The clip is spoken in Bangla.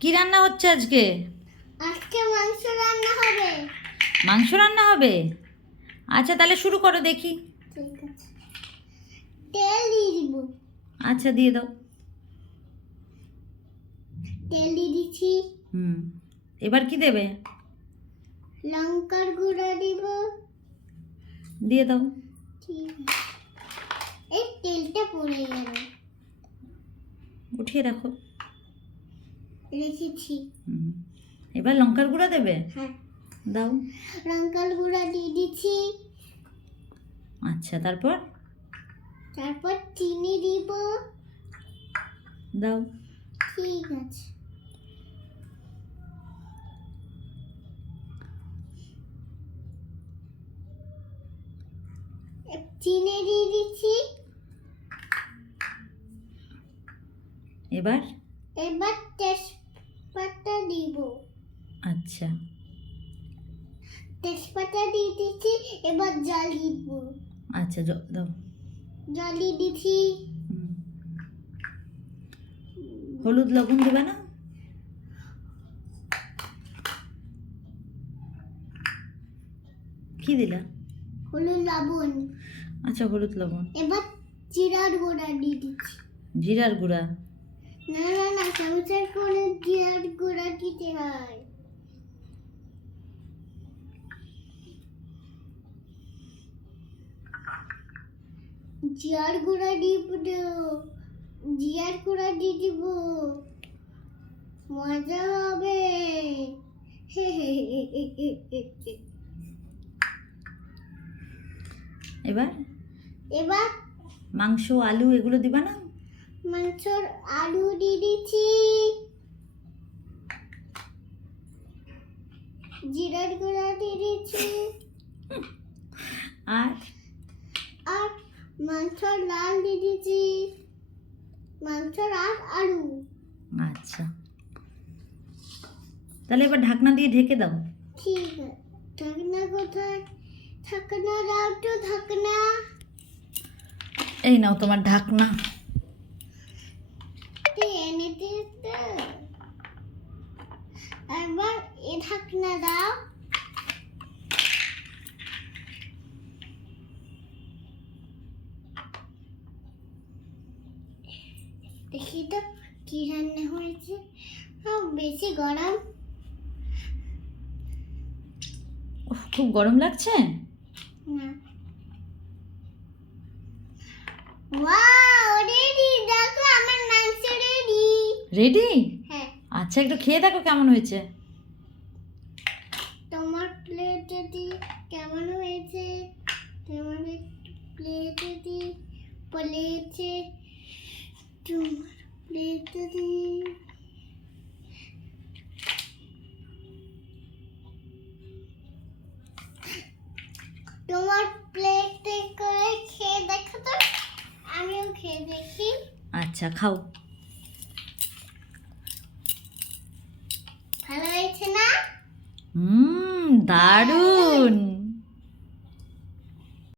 কি রান্না হচ্ছে আজকে? আজকে মাংস রান্না হবে। মাংস রান্না হবে? আচ্ছা, তাহলে শুরু করো দেখি। ঠিক আছে, তেল দিয়ে দিব। আচ্ছা, দিয়ে দাও। তেল দিয়ে দিচ্ছি। এবার কি দেবে? লঙ্কার গুঁড়া দিব। দিয়ে দাও। ঠিক আছে, এই তেলটা পড়ে গেল, উঠিয়ে রাখো। রেখেছি। এবার লঙ্কার গুঁড়া দেবে? হ্যাঁ, দাও। লঙ্কার গুঁড়া দিয়ে দিচ্ছি। আচ্ছা, তারপর? তারপর চিনি দিব। দাও। ঠিক আছে, চিনি দিয়ে দিচ্ছি। এবার? এবার তেজপাতা দিব। আচ্ছা। তেজপাতা দিয়ে দিচ্ছি। এবার জল দিব। আচ্ছা, দাও। জল দিয়ে দিচ্ছি। হলুদ লবণ দেবে না? কি দিলা? হলুদ লবণ। আচ্ছা, হলুদ লবণ। এবার জিরার গুঁড়া দিয়ে দিচ্ছি। জিরার গুঁড়া? না না না, চামচের করে জিরার গুঁড়া দিতে হয়। জিরার গুঁড়া দিব। জিরার গুঁড়া দিয়ে দিব। মজা হবে। এবার? এবার মাংস, আলু এগুলো দিবা না? মাংসর আলু দিয়ে দিচ্ছি। জিরার গুঁড়া দিয়ে দিচ্ছি। আর? আর মাংসর লাল দিয়ে দিচ্ছি। মাংসর আর আলু। আচ্ছা, তাহলে এবার ঢাকনা দিয়ে ঢেকে দাও। ঠিক আছে, ঢাকনা কোথায়? ঢাকনা দাও তো, ঢাকনা। এই নাও তোমার ঢাকনা। এনে দিতে। এবার এ ঢাকনা দাও। দেখি তো কি রান্না হয়েছে। বেশি গরম। খুব গরম লাগছে? না। Wow, ready. দেখো আমার মাংস রেডি। রেডি? হ্যাঁ। আচ্ছা, একটু খেয়ে দেখো কেমন হয়েছে। তোমার প্লেটে দি কেমন হয়েছে? তোমার প্লেটে দি। প্লেটে তোমার প্লেটে দি। তোমার প্লেটে করে খেয়ে দেখো তো। আমিও খেয়ে দেখি। আচ্ছা, খাও। ভালো হয়েছে না? দারুণ।